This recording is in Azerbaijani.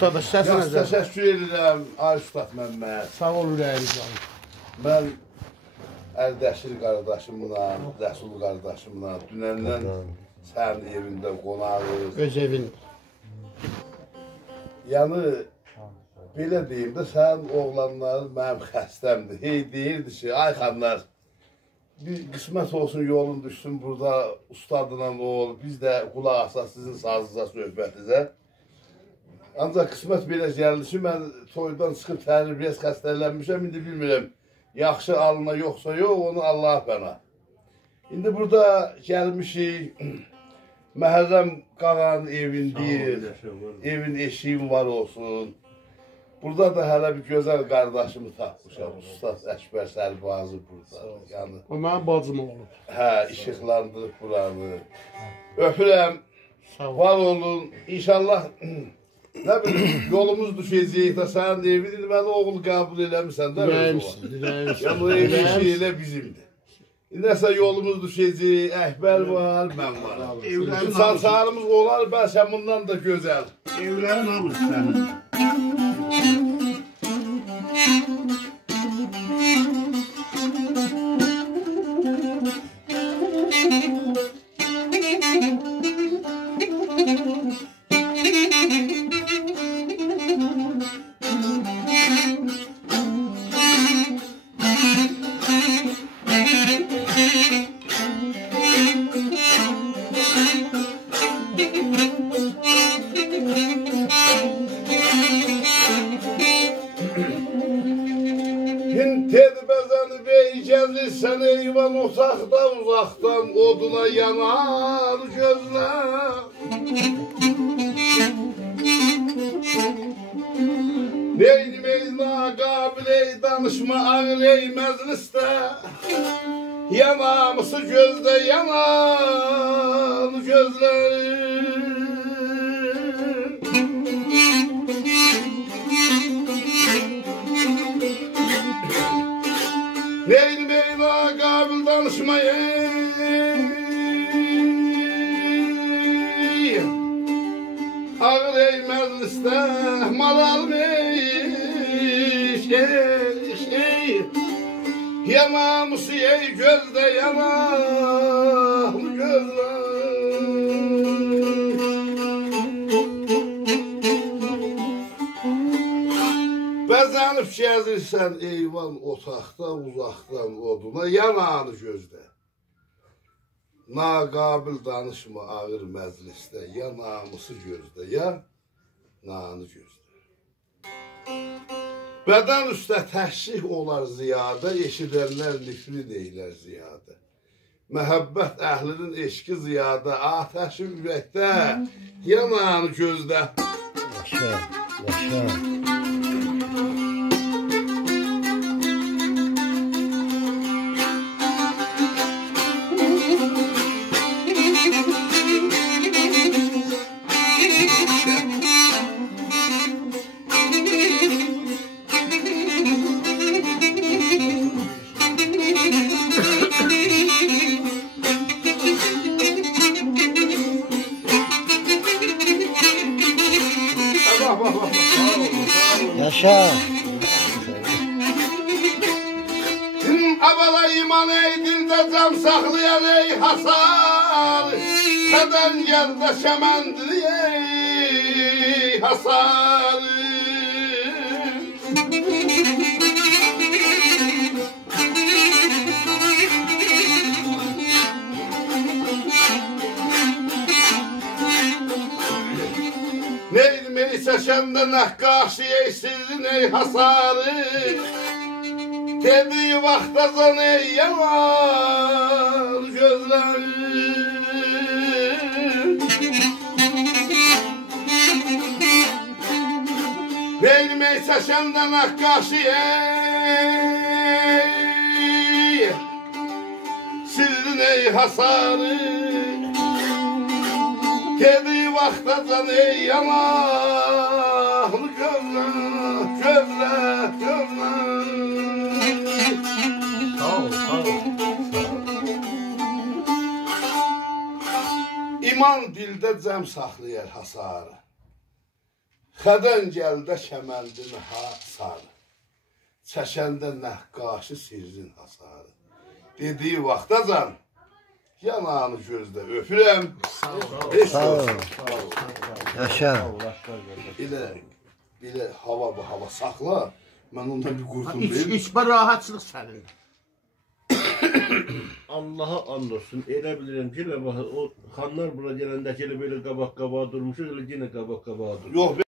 Dadaş səsi necə? Təşəkkür edirəm Arif Ustad Məmməd. Sağ ol ürəyiniz alın. Mən Ərdəşir qardaşımla, Rəsul qardaşımla dünəndən sənin evində qonağız. Öz evin. Yəni, belə deyim də, sənin oğlanların mənim xəstəmdir. Hey deyirdi ki, ay xanlar, bir qismət olsun, yolun düşsün burada ustadla ol, biz də qulaq asaq sizin sazınıza, söhbətinizə. Ancaq qismət belə gəldi ki, mən toydan çıxıb təhlil xəstələnmişəm, indi bilmirəm, yaxşı alına yoxsa yox, onu Allah bana. İndi burada gəlmişik, Məhərrəm Qağanın evindir, evin eşiyim var olsun. Burada da hələ bir gözəl qardaşımı tapmışam, Ustad Əkbər Səlbazı burada. Yəni, O mənim bacım olub. Hə, işıqlandırıb buranı. Öpürəm, var olun, inşallah, nə bilim, yolumuz düşəcəyik də sənin evindir, məni oğul qəbul eləmirsən də. Yəni, o evin işi elə bizimdir. Nəsə yolumuz düşəcək, Əkbər var, mən varam. Sansarımız olar, bəlkə bundan da gözəl. Evlərin hamısı sənin. Tedbəzəni bey gəzirsən eyvan otaqda uzaqdan oduna yanar gözlər. Neydimək naqabil ey danışma ağır ey məclisdə. Yanamısı gözdə yanar gözlərim. Neydi beyna qabil danışmayın. Ağır ey məclisdə mal almış. Yanamısı ey gözdə yanar gözlər. Bəzənib gəzirsən eyvan otaqda, uzaqdan oduna, yananı gözdə. Naqabil danışma ağır məclisdə, ya namusu gözdə, ya nanı gözdə. Bədən üstə təşrih olar ziyadə, eşidənlər nifrin eylər ziyadə. Məhəbbət əhlinin eşqi ziyadə, atəşi ürəkdə, ya nanı gözdə. Yaşa, yaşa. Yaşa. Əvvəla iman ey dildə can saxlayan ey hasar. Sədən gəldə şəməndir ey hasar. Neydim ey çəşəndə nəqqaşı ey sizin ey hasarı. Dediği vaxtazan ey yalan gözlerim. Benim ey çəşəndə nəqqaşı ey sizin ey hasarı. Dediği vaxtazan ey yalan gözler. İman dildə cəm saxlayar hasarı. Xədən gəldə kəməndin ha sarı. Çəkəndə nəqqaşı sirrin hasarı. Dediyi vaxtacan yanağını gözlə öpürəm. Sağ ol. Yaşa. Belə hava bu hava saxla. Mən ondan bir qurtulayım. İç rahatçılıq sənin. Allah'a and olsun. Elə bilirəm ki, o xanlar bura gələndəki elə belə qabaq-qabağa durmuşuq, elə yenə qabaq-qabağa durmuşuq. Yox,